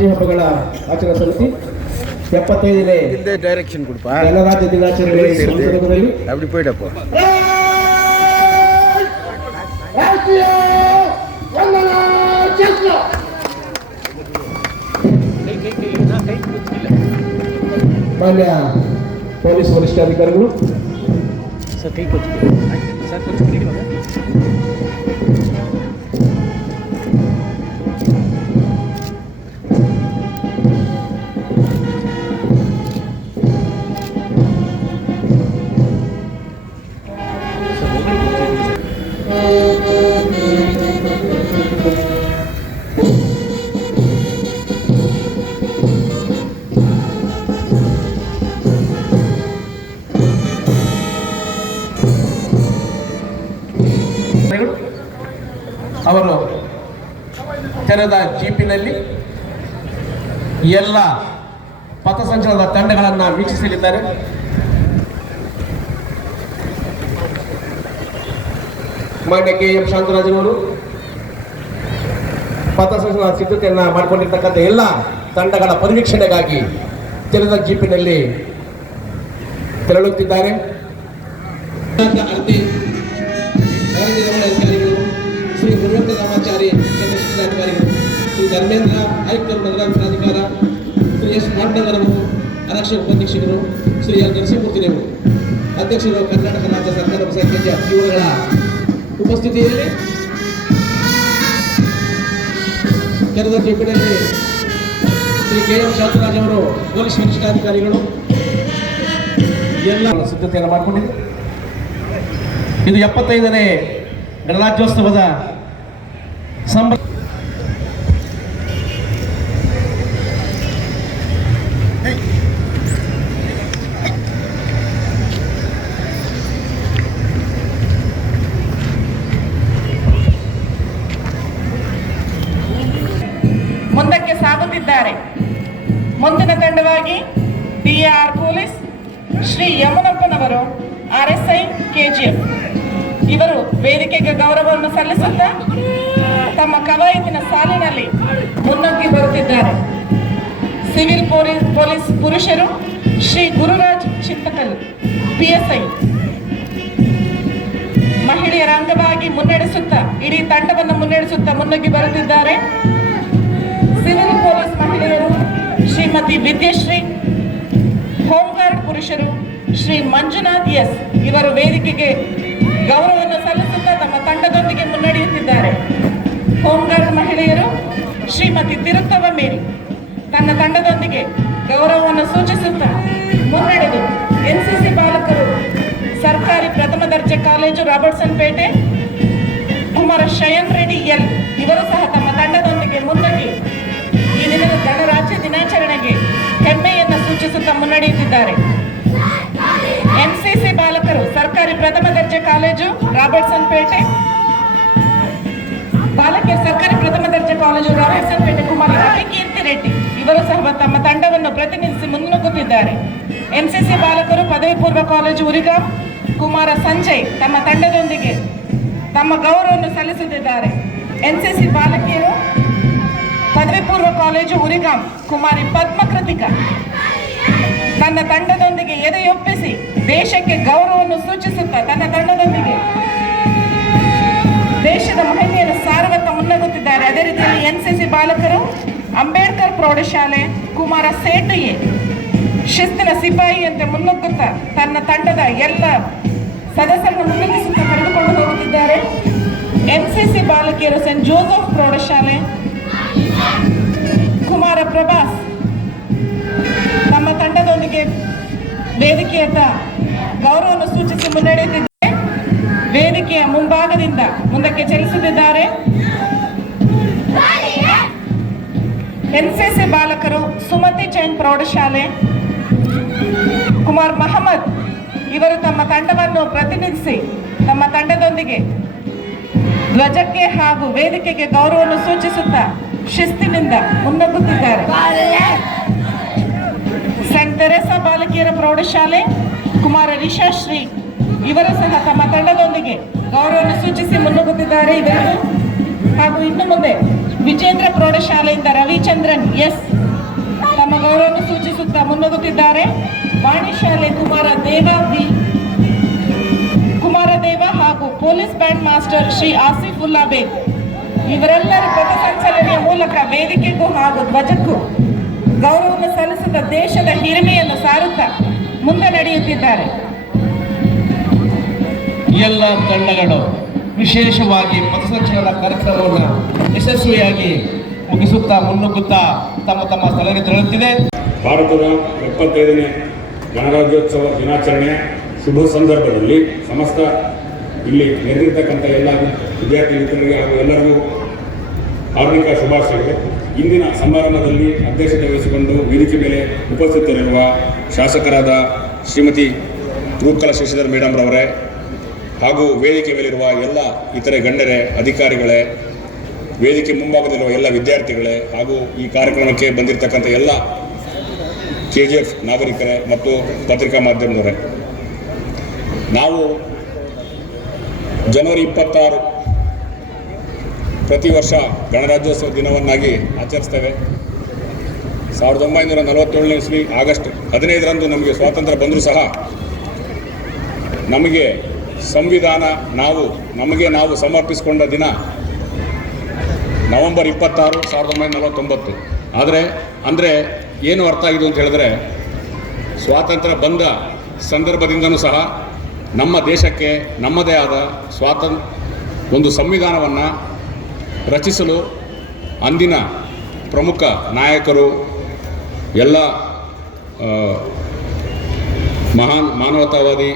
ರಾಷ್ಟ್ರೀಯ ಹಬ್ಬಗಳ ಆಚರಣಾ ಸಮಿತಿ ಎಪ್ಪತ್ತೈದನೇ ಡೈರೆಕ್ಷನ್ ಗಣರಾಜ್ಯ ದಿನಾಚರಣೆ ಸಂದರ್ಭದಲ್ಲಿ ಮಾನ್ಯ ಪೊಲೀಸ್ ವರಿಷ್ಠಾಧಿಕಾರಿಗಳು ಸರ್ ಕೈ ಕೊಚ್ಚಿ ಸರ್ ಕೊಚ್ಚಿ ತೆರೆದ ಜೀಪಿನಲ್ಲಿ ಎಲ್ಲ ಪಥಸಂಚಲನದ ತಂಡಗಳನ್ನು ವೀಕ್ಷಿಸಲಿದ್ದಾರೆ. ಮಾನ್ಯ ಕೆ ಎಂ ಶಾಂತರಾಜನವರು ಪಥಸಂಚಲನ ಸಿದ್ಧತೆಯನ್ನು ಮಾಡಿಕೊಂಡಿರ್ತಕ್ಕಂಥ ಎಲ್ಲ ತಂಡಗಳ ಪರಿವೀಕ್ಷಣೆಗಾಗಿ ತೆರೆದ ಜೀಪಿನಲ್ಲಿ ತೆರಳುತ್ತಿದ್ದಾರೆ. ಶ್ರೀ ಗುರುವಂತ ರಾಮಾಚಾರಿ ಚಂದ್ರಶೇಖರಾಧಿಕಾರಿಗಳು ಶ್ರೀ ಧರ್ಮೇಂದ್ರ ಆಯುಕ್ತ ನಗರಾಭಿಷಾಧಿಕಾರ ಶ್ರೀ ಎಸ್ ಪಾಂಡವರವರು ಆರಕ್ಷಕ ಉಪಾಧ್ಯಕ್ಷರು ಶ್ರೀ ಎಲ್ ನರಸಿಂಹಮೂರ್ತಿದೇವರು ಅಧ್ಯಕ್ಷರು ಕರ್ನಾಟಕ ರಾಜ್ಯ ಸರ್ಕಾರ ಸಂಖ್ಯೆಯ ಇವರುಗಳ ಉಪಸ್ಥಿತಿಯಲ್ಲಿ ಕೆರೆದ ಜೀಪಿನಲ್ಲಿ ಶ್ರೀ ಕೆ ಎಂ ಶಾಂತರಾಜ್ ಅವರು ಪೊಲೀಸ್ ವರಿಷ್ಠಾಧಿಕಾರಿಗಳು ಎಲ್ಲ ಸಿದ್ಧತೆಯನ್ನು ಮಾಡಿಕೊಂಡಿದೆ ಇದು ಎಪ್ಪತ್ತೈದನೇ ಗಣರಾಜ್ಯೋತ್ಸವದ ಸಂಭ್ರಮ ಕೆಜಿಎಫ್ ಇವರು ವೇದಿಕೆಗೆ ಗೌರವವನ್ನು ಸಲ್ಲಿಸುತ್ತಾ ತಮ್ಮ ಕವಾಯತಿನ ಸಾಲಿನಲ್ಲಿ ಮುನ್ನಗ್ಗಿ ಬರುತ್ತಿದ್ದಾರೆ. ಸಿವಿಲ್ ಪೊಲೀಸ್ ಪೊಲೀಸ್ ಪುರುಷರು, ಶ್ರೀ ಗುರುರಾಜ್ ಚಿಂತಕಲ್ ಪಿಎಸ್ಐ ಮಹಿಳೆಯರ ಅಂಗವಾಗಿ ಮುನ್ನಡೆಸುತ್ತಾ, ಇಡೀ ತಂಡವನ್ನು ಮುನ್ನಡೆಸುತ್ತಾ ಮುನ್ನಗ್ಗಿ ಬರುತ್ತಿದ್ದಾರೆ. ಸಿವಿಲ್ ಪೊಲೀಸ್ ಮಹಿಳೆಯರು, ಶ್ರೀಮತಿ ವಿದ್ಯಶ್ರೀ ಹೋಮ್ಗಾರ್ಡ್ ಪುರುಷರು ಶ್ರೀ ಮಂಜುನಾಥ್ ಎಸ್ ಇವರು ವೇದಿಕೆಗೆ ಗೌರವವನ್ನು ಸಲ್ಲಿಸುತ್ತಾ ತಮ್ಮ ತಂಡದೊಂದಿಗೆ ಮುನ್ನಡೆಯುತ್ತಿದ್ದಾರೆ. ಹೋಮ್ಗಾರ್ಡ್ ಮಹಿಳೆಯರು, ಶ್ರೀಮತಿ ತಿರುತ್ತವ ಮೇರಿ ತನ್ನ ತಂಡದೊಂದಿಗೆ ಗೌರವವನ್ನು ಸೂಚಿಸುತ್ತಾ ಮುನ್ನಡೆದು ಎನ್ಸಿಸಿ ಬಾಲಕರು ಸರ್ಕಾರಿ ಪ್ರಥಮ ದರ್ಜೆ college Robertsonpet, Kumara Shayan Reddy L ಇವರು ಸಹ ತಮ್ಮ ತಂಡದೊಂದಿಗೆ ಮುನ್ನಡೆ ಈ ದಿನದ ಗಣರಾಜ್ಯ ದಿನಾಚರಣೆಗೆ ಹೆಮ್ಮೆಯನ್ನು ಸೂಚಿಸುತ್ತಾ ಮುನ್ನಡೆಯುತ್ತಿದ್ದಾರೆ. ಎನ್ಸಿಸಿ ಬಾಲಕರು, ಸರ್ಕಾರಿ ಪ್ರಥಮ ದರ್ಜೆ ಕಾಲೇಜು ರಾಬರ್ಟ್ಸನ್ ಪೇಟೆ ಬಾಲಕಿಯರ ಸರ್ಕಾರಿ ಪ್ರಥಮ ದರ್ಜೆ ಕಾಲೇಜು ರಾಬರ್ಟ್ಸನ್ ಪೇಟೆ ಕುಮಾರ ಕೀರ್ತಿ ರೆಡ್ಡಿ. ಇವರು ಸಹ ತಮ್ಮ ತಂಡವನ್ನು ಪ್ರತಿನಿಧಿಸಿ ಮುನ್ನುಗ್ಗುತ್ತಿದ್ದಾರೆ. ಎಂಸಿಸಿ ಬಾಲಕರು ಪದವಿ ಪೂರ್ವ ಕಾಲೇಜು ಉರಿಗಾಂ, ಕುಮಾರ ಸಂಜಯ್ ತಮ್ಮ ತಂಡದೊಂದಿಗೆ ತಮ್ಮ ಗೌರವವನ್ನು ಸಲ್ಲಿಸುತ್ತಿದ್ದಾರೆ. ಎನ್ಸಿಸಿ ಬಾಲಕಿಯರು ಪದವಿ ಪೂರ್ವ ಕಾಲೇಜು ಉರಿಗಾಂ, ಕುಮಾರಿ ಪದ್ಮಕೃತಿಕಾ. ತನ್ನ ತಂಡದೊಂದಿಗೆ ಎದೆಯೊಪ್ಪಿಸಿ ದೇಶಕ್ಕೆ ಗೌರವವನ್ನು ಸೂಚಿಸುತ್ತಾ ತನ್ನ ತಂಡದೊಂದಿಗೆ. ದೇಶದ ಮಹಿಳೆಯರು ಸಾರ್ವತ್ತ ಮುನ್ನಗುತ್ತಿದ್ದಾರೆ. ಅದೇ ರೀತಿಯಲ್ಲಿ ಎನ್ಸಿಸಿ ಬಾಲಕರು, ಅಂಬೇಡ್ಕರ್ ಪ್ರೌಢಶಾಲೆ, ಕುಮಾರ ಸೇಟುಯೆ ಶಿಸ್ತಿನ ಸಿಪಾಯಿಯಂತೆ ಮುನ್ನುಗ್ಗುತ್ತಾ ತನ್ನ ತಂಡದ ಎಲ್ಲ ಸದಸ್ಯರನ್ನು ಮುನ್ನುಗ್ಗಿಸುತ್ತಾ ಕರೆದುಕೊಂಡು ಹೋಗುತ್ತಿದ್ದಾರೆ. ಸಿ ಬಾಲಕಿಯರು ಸೆಂಟ್ ಜೋಸೆಫ್ ಪ್ರೌಢಶಾಲೆ ವೇದಿಕೆಯತ್ತ ಗೌರವವನ್ನು ಸೂಚಿಸಿ ಮುನ್ನಡೆಯುತ್ತಿದ್ದಾರೆ ವೇದಿಕೆಯ ಮುಂಭಾಗದಿಂದ ಮುಂದಕ್ಕೆ ಚಲಿಸುತ್ತಿದ್ದಾರೆ. ಎನ್ಸಿಸಿ ಬಾಲಕರು ಸುಮತಿ ಜೈನ್ ಪ್ರೌಢಶಾಲೆ. ಕುಮಾರ್ ಮಹಮ್ಮದ್ ಇವರು ತಮ್ಮ ತಂಡವನ್ನು ಪ್ರತಿನಿಧಿಸಿ ತಮ್ಮ ತಂಡದೊಂದಿಗೆ ಧ್ವಜಕ್ಕೆ ಹಾಗೂ ವೇದಿಕೆಗೆ ಗೌರವವನ್ನು ಸೂಚಿಸುತ್ತಾ ಶಿಸ್ತಿನಿಂದ ಮುನ್ನುಗ್ಗುತ್ತಿದ್ದಾರೆ ಸೆಂಟ್ ತೆರೆಸಾ ಬಾಲಕಿಯರ ಪ್ರೌಢಶಾಲೆ, ಕುಮಾರ ರಿಷಾಶ್ರೀ ಇವರು ಸಹ ತಮ್ಮ ತಂಡದೊಂದಿಗೆ ಗೌರವವನ್ನು ಸೂಚಿಸಿ ಮುನ್ನುಗ್ಗುತ್ತಿದ್ದಾರೆ. ಇವರು ಹಾಗೂ ಇನ್ನು ಮುಂದೆ ವಿಜೇಂದ್ರ ಪ್ರೌಢಶಾಲೆಯಿಂದ ರವಿಚಂದ್ರನ್ ಎಸ್ ತಮ್ಮ ಗೌರವವನ್ನು ಸೂಚಿಸುತ್ತಾ ಮುನ್ನುಗ್ಗುತ್ತಿದ್ದಾರೆ. ವಾಣಿಶಾಲೆ ಕುಮಾರ ದೇವ ವಿ ಕುಮಾರದೇವ ಹಾಗೂ police band master Shri Asifulla Baig ಇವರೆಲ್ಲರ ಪಥಸಂಚಲನೆಯ ಮೂಲಕ ವೇದಿಕೆಗೂ ಹಾಗೂ ಧ್ವಜಕ್ಕೂ ಗೌರವವನ್ನು ಸಲ್ಲಿಸುತ್ತಾ ದೇಶದ ಹಿರಿಮೆಯನ್ನು ಸಾರುತ್ತಾ ಮುಂದೆ ನಡೆಯುತ್ತಿದ್ದಾರೆ. ಎಲ್ಲ ತಂಡಗಳು ವಿಶೇಷವಾಗಿ ಪಥಸಂಚಲನ ಕಾರ್ಯಕ್ರಮವನ್ನು ಯಶಸ್ವಿಯಾಗಿ ಮುಗಿಸುತ್ತಾ ಮುನ್ನುಗ್ಗುತ್ತಾ ತಮ್ಮ ತಮ್ಮ ಸ್ಥಳಕ್ಕೆ ತೆರಳುತ್ತಿದೆ. ಭಾರತದ ಎಪ್ಪತ್ತೈದನೇ ಗಣರಾಜ್ಯೋತ್ಸವ ದಿನಾಚರಣೆ ಶುಭ ಸಂದರ್ಭದಲ್ಲಿ ಸಮಸ್ತ ಇಲ್ಲಿ ನೆರೆದಿರ್ತಕ್ಕಂಥ ಎಲ್ಲ ವಿದ್ಯಾರ್ಥಿ ಮಿತ್ರರಿಗೆ ಹಾಗೂ ಎಲ್ಲರಿಗೂ ಹಾರ್ದಿಕ ಶುಭಾಶಯಗಳು. ಇಂದಿನ ಸಮಾರಂಭದಲ್ಲಿ ಅಧ್ಯಕ್ಷತೆ ವಹಿಸಿಕೊಂಡು ವೇದಿಕೆ ಮೇಲೆ ಉಪಸ್ಥಿತರಿರುವ ಶಾಸಕರಾದ ಶ್ರೀಮತಿ ರೂಪಕಲಾ ಶಶಿಧರ್ ಮೇಡಮ್ ರವರೇ ಹಾಗೂ ವೇದಿಕೆ ಮೇಲಿರುವ ಎಲ್ಲ ಇತರೆ ಗಣ್ಯರೇ, ಅಧಿಕಾರಿಗಳೇ, ವೇದಿಕೆ ಮುಂಭಾಗದಲ್ಲಿರುವ ಎಲ್ಲ ವಿದ್ಯಾರ್ಥಿಗಳೇ ಹಾಗೂ ಈ ಕಾರ್ಯಕ್ರಮಕ್ಕೆ ಬಂದಿರತಕ್ಕಂಥ ಎಲ್ಲ ಕೆ ಜಿ ಎಫ್ ನಾಗರಿಕರೇ ಮತ್ತು ಪತ್ರಿಕಾ ಮಾಧ್ಯಮದವರೇ. ನಾವು ಜನವರಿ ಇಪ್ಪತ್ತಾರು ಪ್ರತಿ ವರ್ಷ ಗಣರಾಜ್ಯೋತ್ಸವ ದಿನವನ್ನಾಗಿ ಆಚರಿಸ್ತೇವೆ. ಸಾವಿರದ ಒಂಬೈನೂರ ನಲವತ್ತೇಳನೇ ಇಸ್ವಿ ಆಗಸ್ಟ್ ಹದಿನೈದರಂದು ನಮಗೆ ಸ್ವಾತಂತ್ರ್ಯ ಬಂದರೂ ಸಹ ನಮಗೆ ಸಂವಿಧಾನ ನಾವು, ನಮಗೆ ನಾವು ಸಮರ್ಪಿಸಿಕೊಂಡ ದಿನ ನವೆಂಬರ್ ಇಪ್ಪತ್ತಾರು ಸಾವಿರದ ಒಂಬೈನೂರ ನಲವತ್ತೊಂಬತ್ತು. ಆದರೆ, ಅಂದರೆ ಏನು ಅರ್ಥ ಆಗಿದೆ ಅಂತ ಹೇಳಿದ್ರೆ ಸ್ವಾತಂತ್ರ್ಯ ಬಂದ ಸಂದರ್ಭದಿಂದನೂ ಸಹ ನಮ್ಮ ದೇಶಕ್ಕೆ ನಮ್ಮದೇ ಆದ ಸ್ವಾತಂತ್ರ್ಯ, ಒಂದು ಸಂವಿಧಾನವನ್ನು ರಚಿಸಲು ಅಂದಿನ ಪ್ರಮುಖ ನಾಯಕರು ಎಲ್ಲ ಮಹಾನ್ ಮಾನವತಾವಾದಿ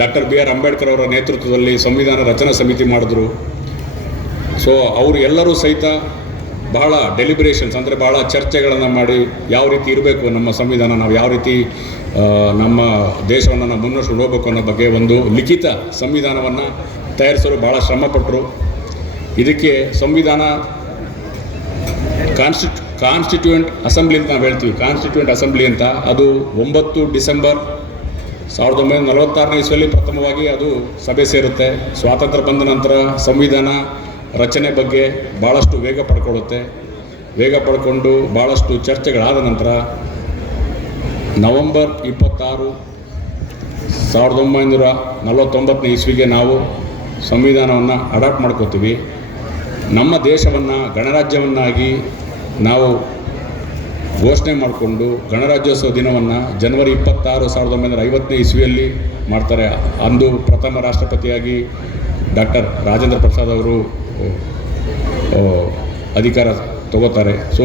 ಡಾಕ್ಟರ್ ಬಿ ಆರ್ ಅಂಬೇಡ್ಕರ್ ಅವರ ನೇತೃತ್ವದಲ್ಲಿ ಸಂವಿಧಾನ ರಚನಾ ಸಮಿತಿ ಮಾಡಿದ್ರು. ಸೊ ಅವರು ಎಲ್ಲರೂ ಸಹಿತ ಬಹಳ ಡೆಲಿಬ್ರೇಷನ್ಸ್ ಅಂದರೆ ಬಹಳ ಚರ್ಚೆಗಳನ್ನು ಮಾಡಿ ಯಾವ ರೀತಿ ಇರಬೇಕು ನಮ್ಮ ಸಂವಿಧಾನ, ನಾವು ಯಾವ ರೀತಿ ನಮ್ಮ ದೇಶವನ್ನು ನಾವು ಮುನ್ನಷ್ಟು ಹೋಗಬೇಕು ಅನ್ನೋ ಬಗ್ಗೆ ಒಂದು ಲಿಖಿತ ಸಂವಿಧಾನವನ್ನು ತಯಾರಿಸಲು ಭಾಳ ಶ್ರಮಪಟ್ಟರು ಇದಕ್ಕೆ ಸಂವಿಧಾನ ಕಾನ್ಸ್ಟಿ ಕಾನ್ಸ್ಟಿಟ್ಯೂಯೆಂಟ್ ಅಸೆಂಬ್ಲಿ ಅಂತ ನಾವು ಹೇಳ್ತೀವಿ. ಕಾನ್ಸ್ಟಿಟ್ಯೂಯೆಂಟ್ ಅಸೆಂಬ್ಲಿ ಅಂತ. ಅದು ಒಂಬತ್ತು ಡಿಸೆಂಬರ್ ಸಾವಿರದ ಒಂಬೈನೂರ ನಲವತ್ತಾರನೇ ಇಸ್ವಿಯಲ್ಲಿ ಪ್ರಥಮವಾಗಿ ಅದು ಸಭೆ ಸೇರುತ್ತೆ. ಸ್ವಾತಂತ್ರ್ಯ ಬಂದ ನಂತರ ಸಂವಿಧಾನ ರಚನೆ ಬಗ್ಗೆ ಭಾಳಷ್ಟು ವೇಗ ಪಡ್ಕೊಳ್ಳುತ್ತೆ ವೇಗ ಪಡ್ಕೊಂಡು ಭಾಳಷ್ಟು ಚರ್ಚೆಗಳಾದ ನಂತರ ನವಂಬರ್ ಇಪ್ಪತ್ತಾರು ಸಾವಿರದ ಒಂಬೈನೂರ ನಲವತ್ತೊಂಬತ್ತನೇ ಇಸ್ವಿಗೆ ನಾವು ಸಂವಿಧಾನವನ್ನು ಅಡಾಪ್ಟ್ ಮಾಡ್ಕೋತೀವಿ. ನಮ್ಮ ದೇಶವನ್ನು, ಗಣರಾಜ್ಯವನ್ನಾಗಿ ನಾವು ಘೋಷಣೆ ಮಾಡಿಕೊಂಡು ಗಣರಾಜ್ಯೋತ್ಸವ ದಿನವನ್ನು ಜನವರಿ ಇಪ್ಪತ್ತಾರು ಸಾವಿರದ ಒಂಬೈನೂರ ಐವತ್ತನೇ ಇಸ್ವಿಯಲ್ಲಿ ಮಾಡ್ತಾರೆ. ಅಂದು ಪ್ರಥಮ ರಾಷ್ಟ್ರಪತಿಯಾಗಿ ಡಾಕ್ಟರ್ ರಾಜೇಂದ್ರ ಪ್ರಸಾದ್ ಅವರು ಅಧಿಕಾರ ತಗೋತಾರೆ. ಸೊ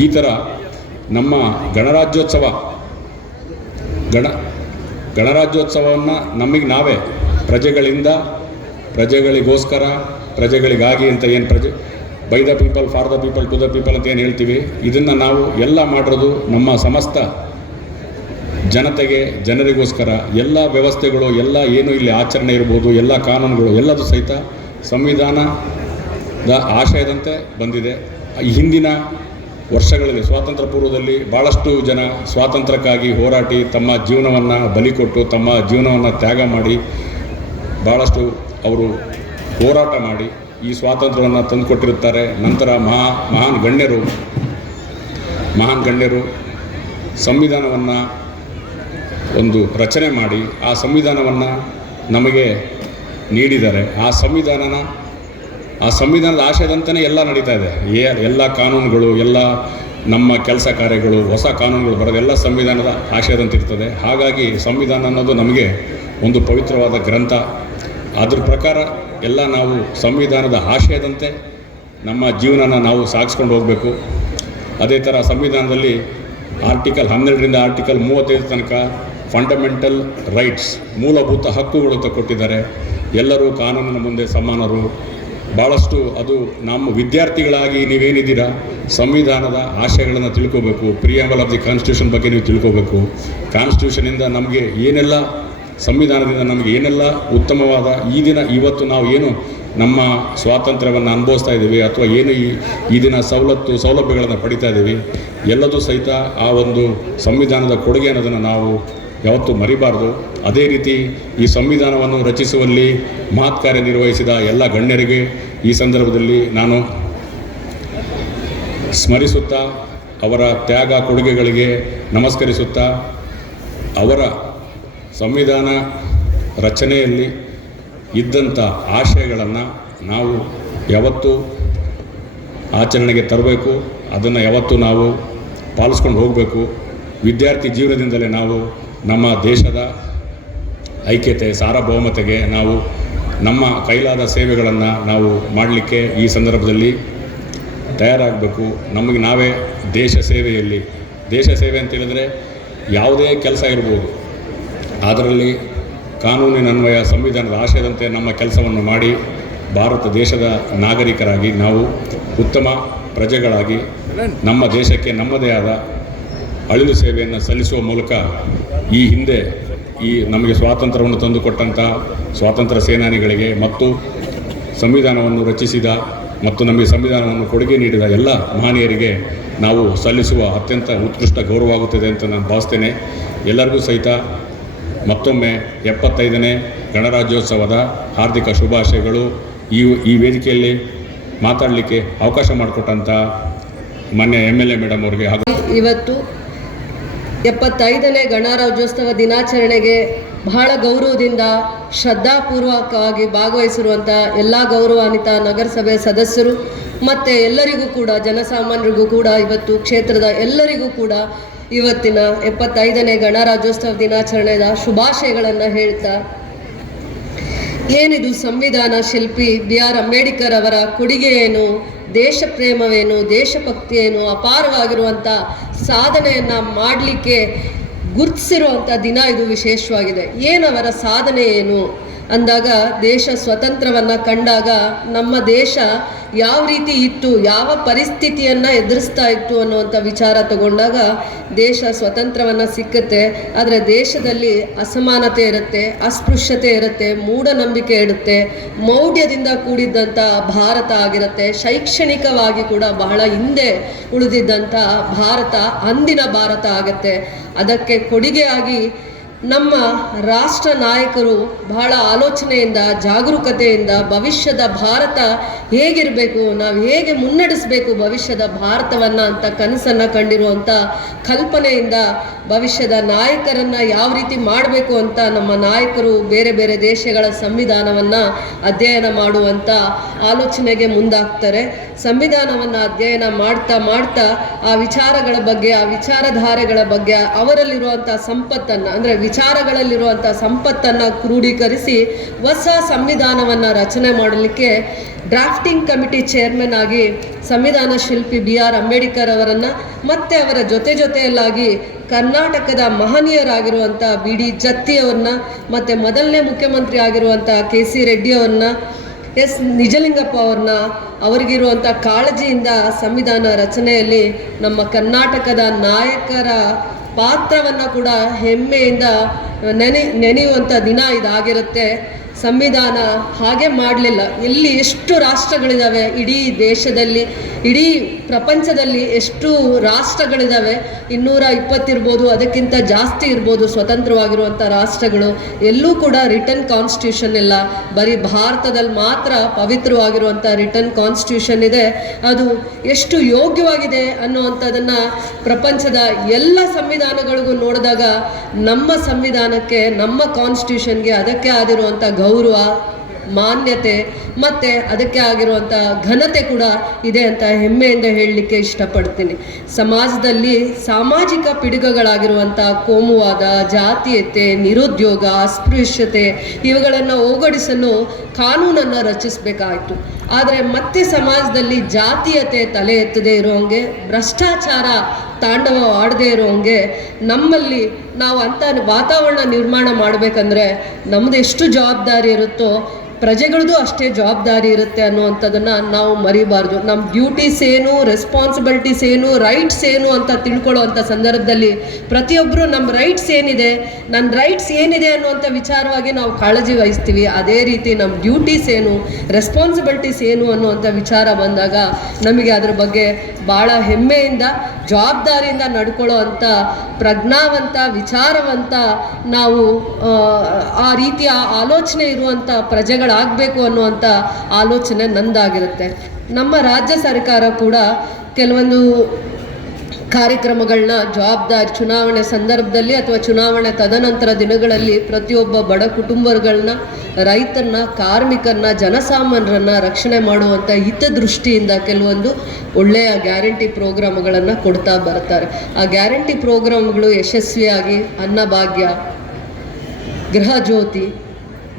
ಈ- ಥರ ನಮ್ಮ ಗಣರಾಜ್ಯೋತ್ಸವ, ಗಣ, ಗಣರಾಜ್ಯೋತ್ಸವವನ್ನು ನಮಗೆ ನಾವೇ ಪ್ರಜೆಗಳಿಂದ ಪ್ರಜೆಗಳಿಗೋಸ್ಕರ ಪ್ರಜೆಗಳಿಗಾಗಿ ಅಂತ ಏನು ಪ್ರಜೆ by the people for the people to the people ಅಂತ ಏನು ಹೇಳ್ತೀವಿ? ಇದನ್ನು ನಾವು ಎಲ್ಲ ಮಾಡಿರೋದು ನಮ್ಮ ಸಮಸ್ತ ಜನತೆಗೆ, ಜನರಿಗೋಸ್ಕರ ಎಲ್ಲ ವ್ಯವಸ್ಥೆಗಳು, ಎಲ್ಲ ಏನು ಇಲ್ಲಿ ಆಚರಣೆ ಇರ್ಬೋದು, ಎಲ್ಲ ಕಾನೂನುಗಳು, ಎಲ್ಲದೂ ಸಹಿತ ಸಂವಿಧಾನದ ಆಶಯದಂತೆ ಬಂದಿದೆ. ಈ ಹಿಂದಿನ ವರ್ಷಗಳಲ್ಲಿ, ಸ್ವಾತಂತ್ರ್ಯ ಪೂರ್ವದಲ್ಲಿ ಭಾಳಷ್ಟು ಜನ ಸ್ವಾತಂತ್ರ್ಯಕ್ಕಾಗಿ ಹೋರಾಟಿ, ತಮ್ಮ ಜೀವನವನ್ನು ಬಲಿ ಕೊಟ್ಟು, ತಮ್ಮ ಜೀವನವನ್ನು ತ್ಯಾಗ ಮಾಡಿ ಭಾಳಷ್ಟು ಅವರು ಹೋರಾಟ ಮಾಡಿ ಈ ಸ್ವಾತಂತ್ರ್ಯವನ್ನು ತಂದುಕೊಟ್ಟಿರುತ್ತಾರೆ. ನಂತರ ಮಹಾ, ಮಹಾನ್ ಗಣ್ಯರು ಮಹಾನ್ ಗಣ್ಯರು ಸಂವಿಧಾನವನ್ನು ಒಂದು ರಚನೆ ಮಾಡಿ ಆ ಸಂವಿಧಾನವನ್ನು ನಮಗೆ ನೀಡಿದ್ದಾರೆ ಆ ಸಂವಿಧಾನನ, ಆ ಸಂವಿಧಾನದ ಆಶಯದಂತೆಯೇ ಎಲ್ಲ ನಡೀತಾ ಇದೆ. ಏ ಎಲ್ಲ ಕಾನೂನುಗಳು, ಎಲ್ಲ ನಮ್ಮ ಕೆಲಸ ಕಾರ್ಯಗಳು, ಹೊಸ ಕಾನೂನುಗಳು ಬರೋದೆಲ್ಲ ಸಂವಿಧಾನದ ಆಶಯದಂತಿರ್ತದೆ. ಹಾಗಾಗಿ ಸಂವಿಧಾನ ಅನ್ನೋದು ನಮಗೆ ಒಂದು ಪವಿತ್ರವಾದ ಗ್ರಂಥ. ಅದ್ರ ಪ್ರಕಾರ ಎಲ್ಲ ನಾವು ಸಂವಿಧಾನದ ಆಶಯದಂತೆ ನಮ್ಮ ಜೀವನನ ನಾವು ಸಾಗಿಸ್ಕೊಂಡು ಹೋಗಬೇಕು. ಅದೇ ಥರ ಸಂವಿಧಾನದಲ್ಲಿ ಆರ್ಟಿಕಲ್ ಹನ್ನೆರಡರಿಂದ ಆರ್ಟಿಕಲ್ ಮೂವತ್ತೈದು ತನಕ ಫಂಡಮೆಂಟಲ್ ರೈಟ್ಸ್ ಮೂಲಭೂತ ಹಕ್ಕುಗಳು ಅಂತ ಕೊಟ್ಟಿದ್ದಾರೆ. ಎಲ್ಲರೂ ಕಾನೂನಿನ ಮುಂದೆ ಸಮಾನರು. ಭಾಳಷ್ಟು ಅದು ನಮ್ಮ ವಿದ್ಯಾರ್ಥಿಗಳಾಗಿ ನೀವೇನಿದ್ದೀರಾ, ಸಂವಿಧಾನದ ಆಶಯಗಳನ್ನು ತಿಳ್ಕೋಬೇಕು. ಪ್ರಿಯಾಂಬಲ್ ಆಫ್ ದಿ ಕಾನ್ಸ್ಟಿಟ್ಯೂಷನ್ ಬಗ್ಗೆ ನೀವು ತಿಳ್ಕೋಬೇಕು. ಕಾನ್ಸ್ಟಿಟ್ಯೂಷನಿಂದ ನಮಗೆ ಏನೆಲ್ಲ ಸಂವಿಧಾನದಿಂದ ನಮಗೆ ಏನೆಲ್ಲ ಉತ್ತಮವಾದ ಈ ದಿನ, ಇವತ್ತು ನಾವು ಏನು ನಮ್ಮ ಸ್ವಾತಂತ್ರ್ಯವನ್ನು ಅನುಭವಿಸ್ತಾ ಇದ್ದೀವಿ ಅಥವಾ ಏನು ಈ ಈ ದಿನ ಸವಲತ್ತು, ಸೌಲಭ್ಯಗಳನ್ನು ಪಡಿತಾ ಇದ್ದೀವಿ, ಎಲ್ಲದೂ ಸಹಿತ ಆ ಒಂದು ಸಂವಿಧಾನದ ಕೊಡುಗೆ ಅನ್ನೋದನ್ನು ನಾವು ಯಾವತ್ತೂ ಮರಿಬಾರ್ದು. ಅದೇ ರೀತಿ ಈ ಸಂವಿಧಾನವನ್ನು ರಚಿಸುವಲ್ಲಿ ಮಹತ್ ಕಾರ್ಯನಿರ್ವಹಿಸಿದ ಎಲ್ಲ ಗಣ್ಯರಿಗೆ ಈ ಸಂದರ್ಭದಲ್ಲಿ ನಾನು ಸ್ಮರಿಸುತ್ತಾ ಅವರ ತ್ಯಾಗ ಕೊಡುಗೆಗಳಿಗೆ ನಮಸ್ಕರಿಸುತ್ತಾ ಅವರ ಸಂವಿಧಾನ ರಚನೆಯಲ್ಲಿ ಇದ್ದಂಥ ಆಶಯಗಳನ್ನು ನಾವು ಯಾವತ್ತು ಆಚರಣೆಗೆ ತರಬೇಕು. ಅದನ್ನು ಯಾವತ್ತು ನಾವು ಪಾಲಿಸ್ಕೊಂಡು ಹೋಗಬೇಕು. ವಿದ್ಯಾರ್ಥಿ ಜೀವನದಿಂದಲೇ ನಾವು ನಮ್ಮ ದೇಶದ ಐಕ್ಯತೆ, ಸಾರ್ವಭೌಮತೆಗೆ ನಾವು ನಮ್ಮ ಕೈಲಾದ ಸೇವೆಗಳನ್ನು ನಾವು ಮಾಡಲಿಕ್ಕೆ ಈ ಸಂದರ್ಭದಲ್ಲಿ ತಯಾರಾಗಬೇಕು. ನಮಗೆ ನಾವೇ ದೇಶ ಸೇವೆಯಲ್ಲಿ, ದೇಶ ಸೇವೆ ಅಂತ ಹೇಳಿದ್ರೆ ಯಾವುದೇ ಕೆಲಸ ಇರ್ಬೋದು. ಅದರಲ್ಲಿ ಕಾನೂನಿನನ್ವಯ ಸಂವಿಧಾನದ ಆಶಯದಂತೆ ನಮ್ಮ ಕೆಲಸವನ್ನು ಮಾಡಿ ಭಾರತ ದೇಶದ ನಾಗರಿಕರಾಗಿ ನಾವು ಉತ್ತಮ ಪ್ರಜೆಗಳಾಗಿ ನಮ್ಮ ದೇಶಕ್ಕೆ ನಮ್ಮದೇ ಆದ ಅಳಿಲು ಸೇವೆಯನ್ನು ಸಲ್ಲಿಸುವ ಮೂಲಕ ಈ ಹಿಂದೆ ಈ ನಮಗೆ ಸ್ವಾತಂತ್ರ್ಯವನ್ನು ತಂದುಕೊಟ್ಟಂಥ ಸ್ವಾತಂತ್ರ್ಯ ಸೇನಾನಿಗಳಿಗೆ ಮತ್ತು ಸಂವಿಧಾನವನ್ನು ರಚಿಸಿದ ಮತ್ತು ನಮಗೆ ಸಂವಿಧಾನವನ್ನು ಕೊಡುಗೆ ನೀಡಿದ ಎಲ್ಲ ಮಹನೀಯರಿಗೆ ನಾವು ಸಲ್ಲಿಸುವ ಅತ್ಯಂತ ಉತ್ಕೃಷ್ಟ ಗೌರವ ಆಗುತ್ತದೆ ಅಂತ ನಾನು ಭಾವಿಸ್ತೇನೆ. ಎಲ್ಲರಿಗೂ ಸಹಿತ ಮತ್ತೊಮ್ಮೆ ಎಪ್ಪತ್ತೈದನೇ ಗಣರಾಜ್ಯೋತ್ಸವದ ಹಾರ್ದಿಕ ಶುಭಾಶಯಗಳು. ಈ ಈ ವೇದಿಕೆಯಲ್ಲಿ ಮಾತಾಡಲಿಕ್ಕೆ ಅವಕಾಶ ಮಾಡಿಕೊಟ್ಟಂಥ ಮಾನ್ಯ ಎಂ ಎಲ್ ಎ ಮೇಡಮ್ ಅವರಿಗೆ ಇವತ್ತು ಎಪ್ಪತ್ತೈದನೇ ಗಣರಾಜ್ಯೋತ್ಸವ ದಿನಾಚರಣೆಗೆ ಬಹಳ ಗೌರವದಿಂದ ಶ್ರದ್ಧಾಪೂರ್ವಕವಾಗಿ ಭಾಗವಹಿಸಿರುವಂಥ ಎಲ್ಲ ಗೌರವಾನ್ವಿತ ನಗರಸಭೆ ಸದಸ್ಯರು, ಮತ್ತು ಎಲ್ಲರಿಗೂ ಕೂಡ, ಜನಸಾಮಾನ್ಯರಿಗೂ ಕೂಡ, ಇವತ್ತು ಕ್ಷೇತ್ರದ ಎಲ್ಲರಿಗೂ ಕೂಡ ಇವತ್ತಿನ ಎಪ್ಪತ್ತೈದನೇ ಗಣರಾಜ್ಯೋತ್ಸವ ದಿನಾಚರಣೆಯ ಶುಭಾಶಯಗಳನ್ನು ಹೇಳ್ತಾ, ಏನಿದು ಸಂವಿಧಾನ ಶಿಲ್ಪಿ ಬಿ ಆರ್ ಅಂಬೇಡ್ಕರ್ ಅವರ ಕೊಡುಗೆ ಏನು ದೇಶ ಪ್ರೇಮವೇನು ದೇಶಭಕ್ತಿ ಏನು ಅಪಾರವಾಗಿರುವಂಥ ಸಾಧನೆಯನ್ನು ಮಾಡಲಿಕ್ಕೆ ಗುರುತಿಸಿರುವಂಥ ದಿನ ಇದು ವಿಶೇಷವಾಗಿದೆ. ಏನವರ ಸಾಧನೆ ಏನು ಅಂದಾಗ ದೇಶ ಸ್ವತಂತ್ರವನ್ನು ಕಂಡಾಗ ನಮ್ಮ ದೇಶ ಯಾವ ರೀತಿ ಇತ್ತು, ಯಾವ ಪರಿಸ್ಥಿತಿಯನ್ನು ಎದುರಿಸ್ತಾ ಇತ್ತು ಅನ್ನುವಂಥ ವಿಚಾರ ತಗೊಂಡಾಗ ದೇಶ ಸ್ವತಂತ್ರವನ್ನು ಸಿಕ್ಕತ್ತೆ, ಆದರೆ ದೇಶದಲ್ಲಿ ಅಸಮಾನತೆ ಇರುತ್ತೆ, ಅಸ್ಪೃಶ್ಯತೆ ಇರುತ್ತೆ, ಮೂಢನಂಬಿಕೆ ಇರುತ್ತೆ, ಮೌಢ್ಯದಿಂದ ಕೂಡಿದ್ದಂಥ ಭಾರತ ಆಗಿರುತ್ತೆ, ಶೈಕ್ಷಣಿಕವಾಗಿ ಕೂಡ ಬಹಳ ಹಿಂದೆ ಉಳಿದಿದ್ದಂಥ ಭಾರತ, ಅಂದಿನ ಭಾರತ ಆಗತ್ತೆ. ಅದಕ್ಕೆ ಕೊಡುಗೆಯಾಗಿ ನಮ್ಮ ರಾಷ್ಟ್ರ ನಾಯಕರು ಬಹಳ ಆಲೋಚನೆಯಿಂದ, ಜಾಗರೂಕತೆಯಿಂದ ಭವಿಷ್ಯದ ಭಾರತ ಹೇಗಿರಬೇಕು, ನಾವು ಹೇಗೆ ಮುನ್ನಡೆಸಬೇಕು ಭವಿಷ್ಯದ ಭಾರತವನ್ನು ಅಂತ ಕನಸನ್ನು ಕಂಡಿರುವಂಥ ಕಲ್ಪನೆಯಿಂದ ಭವಿಷ್ಯದ ನಾಯಕರನ್ನು ಯಾವ ರೀತಿ ಮಾಡಬೇಕು ಅಂತ ನಮ್ಮ ನಾಯಕರು ಬೇರೆ ಬೇರೆ ದೇಶಗಳ ಸಂವಿಧಾನವನ್ನು ಅಧ್ಯಯನ ಮಾಡುವಂಥ ಆಲೋಚನೆಗೆ ಮುಂದಾಗ್ತಾರೆ. ಸಂವಿಧಾನವನ್ನು ಅಧ್ಯಯನ ಮಾಡ್ತಾ ಮಾಡ್ತಾ ಆ ವಿಚಾರಗಳ ಬಗ್ಗೆ, ಆ ವಿಚಾರಧಾರೆಗಳ ಬಗ್ಗೆ ಅವರಲ್ಲಿರುವಂಥ ಸಂಪತ್ತನ್ನು, ಅಂದರೆ ವಿಚಾರಗಳಲ್ಲಿರುವಂಥ ಸಂಪತ್ತನ್ನು ಕ್ರೋಢೀಕರಿಸಿ ಹೊಸ ಸಂವಿಧಾನವನ್ನು ರಚನೆ ಮಾಡಲಿಕ್ಕೆ ಡ್ರಾಫ್ಟಿಂಗ್ ಕಮಿಟಿ ಚೇರ್ಮನ್ ಆಗಿ ಸಂವಿಧಾನ ಶಿಲ್ಪಿ ಬಿ ಆರ್ ಅಂಬೇಡ್ಕರ್ ಅವರನ್ನು ಮತ್ತು ಅವರ ಜೊತೆ ಜೊತೆಯಲ್ಲಾಗಿ ಕರ್ನಾಟಕದ ಮಹನೀಯರಾಗಿರುವಂಥ ಬಿ ಡಿ ಜತ್ತಿಯವ್ರನ್ನ ಮತ್ತು ಮೊದಲನೇ ಮುಖ್ಯಮಂತ್ರಿ ಆಗಿರುವಂಥ ಕೆ ಸಿ ರೆಡ್ಡಿ ಅವ್ರನ್ನ, ಎಸ್ ನಿಜಲಿಂಗಪ್ಪ ಅವ್ರನ್ನ, ಅವರಿಗಿರುವಂಥ ಕಾಳಜಿಯಿಂದ ಸಂವಿಧಾನ ರಚನೆಯಲ್ಲಿ ನಮ್ಮ ಕರ್ನಾಟಕದ ನಾಯಕರ ಪಾತ್ರವನ್ನು ಕೂಡ ಹೆಮ್ಮೆಯಿಂದ ನೆನೆ ನೆನೆಯುವಂಥ ದಿನ ಇದಾಗಿರುತ್ತೆ. ಸಂವಿಧಾನ ಹಾಗೆ ಮಾಡಲಿಲ್ಲ. ಎಲ್ಲಿ ಎಷ್ಟು ರಾಷ್ಟ್ರಗಳಿದ್ದಾವೆ ಇಡೀ ದೇಶದಲ್ಲಿ, ಇಡೀ ಪ್ರಪಂಚದಲ್ಲಿ ಎಷ್ಟು ರಾಷ್ಟ್ರಗಳಿದ್ದಾವೆ ಇನ್ನೂರ ಇಪ್ಪತ್ತಿರ್ಬೋದು, ಅದಕ್ಕಿಂತ ಜಾಸ್ತಿ ಇರ್ಬೋದು ಸ್ವತಂತ್ರವಾಗಿರುವಂಥ ರಾಷ್ಟ್ರಗಳು. ಎಲ್ಲೂ ಕೂಡ ರಿಟರ್ನ್ ಕಾನ್ಸ್ಟಿಟ್ಯೂಷನ್ ಇಲ್ಲ. ಬರೀ ಭಾರತದಲ್ಲಿ ಮಾತ್ರ ಪವಿತ್ರವಾಗಿರುವಂಥ ರಿಟರ್ನ್ ಕಾನ್ಸ್ಟಿಟ್ಯೂಷನ್ ಇದೆ. ಅದು ಎಷ್ಟು ಯೋಗ್ಯವಾಗಿದೆ ಅನ್ನುವಂಥದ್ದನ್ನು ಪ್ರಪಂಚದ ಎಲ್ಲ ಸಂವಿಧಾನಗಳಿಗೂ ನೋಡಿದಾಗ ನಮ್ಮ ಸಂವಿಧಾನಕ್ಕೆ, ನಮ್ಮ ಕಾನ್ಸ್ಟಿಟ್ಯೂಷನ್ಗೆ ಅದಕ್ಕೆ ಆಗಿರುವಂಥ ಗೌರವ, ಮಾನ್ಯತೆ ಮತ್ತು ಅದಕ್ಕೆ ಆಗಿರುವಂಥ ಘನತೆ ಕೂಡ ಇದೆ ಅಂತ ಹೆಮ್ಮೆಯಿಂದ ಹೇಳಲಿಕ್ಕೆ ಇಷ್ಟಪಡ್ತೀನಿ. ಸಮಾಜದಲ್ಲಿ ಸಾಮಾಜಿಕ ಪಿಡುಗಗಳಾಗಿರುವಂಥ ಕೋಮುವಾದ, ಜಾತೀಯತೆ, ನಿರುದ್ಯೋಗ, ಅಸ್ಪೃಶ್ಯತೆ ಇವುಗಳನ್ನು ಹೋಗಡಿಸಲು ಕಾನೂನನ್ನು ರಚಿಸಬೇಕಾಯಿತು. ಆದರೆ ಮತ್ತೆ ಸಮಾಜದಲ್ಲಿ ಜಾತೀಯತೆ ತಲೆ ಎತ್ತದೇ ಇರೋಂಗೆ ಭ್ರಷ್ಟಾಚಾರ ತಾಂಡವ ಆಡದೇ ಇರೋಂಗೆ ನಮ್ಮಲ್ಲಿ ನಾವು ಅಂಥ ವಾತಾವರಣ ನಿರ್ಮಾಣ ಮಾಡಬೇಕಂದ್ರೆ ನಮ್ಮದು ಎಷ್ಟು ಜವಾಬ್ದಾರಿ ಇರುತ್ತೋ ಪ್ರಜೆಗಳದ್ದು ಅಷ್ಟೇ ಜವಾಬ್ದಾರಿ ಇರುತ್ತೆ ಅನ್ನುವಂಥದ್ದನ್ನು ನಾವು ಮರಿಬಾರ್ದು. ನಮ್ಮ ಡ್ಯೂಟೀಸ್ ಏನು, ರೆಸ್ಪಾನ್ಸಿಬಿಲಿಟೀಸ್ ಏನು, ರೈಟ್ಸ್ ಏನು ಅಂತ ತಿಳ್ಕೊಳ್ಳುವಂಥ ಸಂದರ್ಭದಲ್ಲಿ ಪ್ರತಿಯೊಬ್ಬರು ನಮ್ಮ ರೈಟ್ಸ್ ಏನಿದೆ ನನ್ನ ರೈಟ್ಸ್ ಏನಿದೆ ಅನ್ನುವಂಥ ವಿಚಾರವಾಗಿ ನಾವು ಕಾಳಜಿ ವಹಿಸ್ತೀವಿ. ಅದೇ ರೀತಿ ನಮ್ಮ ಡ್ಯೂಟೀಸ್ ಏನು ರೆಸ್ಪಾನ್ಸಿಬಿಲಿಟೀಸ್ ಏನು ಅನ್ನುವಂಥ ವಿಚಾರ ಬಂದಾಗ ನಮಗೆ ಅದ್ರ ಬಗ್ಗೆ ಭಾಳ ಹೆಮ್ಮೆಯಿಂದ ಜವಾಬ್ದಾರಿಯಿಂದ ನಡ್ಕೊಳ್ಳೋ ಅಂಥ ಪ್ರಜ್ಞಾವಂತ ವಿಚಾರವಂತ ನಾವು ಆ, ರೀತಿಯ ಆಲೋಚನೆ ಇರುವಂಥ ಪ್ರಜೆಗಳಾಗಬೇಕು ಅನ್ನುವಂಥ ಆಲೋಚನೆ ನಂದಾಗಿರುತ್ತೆ. ನಮ್ಮ ರಾಜ್ಯ ಸರ್ಕಾರ ಕೂಡ ಕೆಲವೊಂದು ಕಾರ್ಯಕ್ರಮಗಳನ್ನ ಜವಾಬ್ದಾರಿ ಚುನಾವಣೆ ಸಂದರ್ಭದಲ್ಲಿ ಅಥವಾ ಚುನಾವಣೆ ತದನಂತರ ದಿನಗಳಲ್ಲಿ ಪ್ರತಿಯೊಬ್ಬ ಬಡ ಕುಟುಂಬಗಳನ್ನ ರೈತನ್ನ ಕಾರ್ಮಿಕರನ್ನ ಜನಸಾಮಾನ್ಯರನ್ನ ರಕ್ಷಣೆ ಮಾಡುವಂಥ ಹಿತದೃಷ್ಟಿಯಿಂದ ಕೆಲವೊಂದು ಒಳ್ಳೆಯ ಗ್ಯಾರಂಟಿ ಪ್ರೋಗ್ರಾಮ್ಗಳನ್ನು ಕೊಡ್ತಾ ಬರ್ತಾರೆ ಆ ಗ್ಯಾರಂಟಿ ಪ್ರೋಗ್ರಾಮ್ಗಳು ಯಶಸ್ವಿಯಾಗಿ ಅನ್ನಭಾಗ್ಯ, ಗೃಹ ಜ್ಯೋತಿ,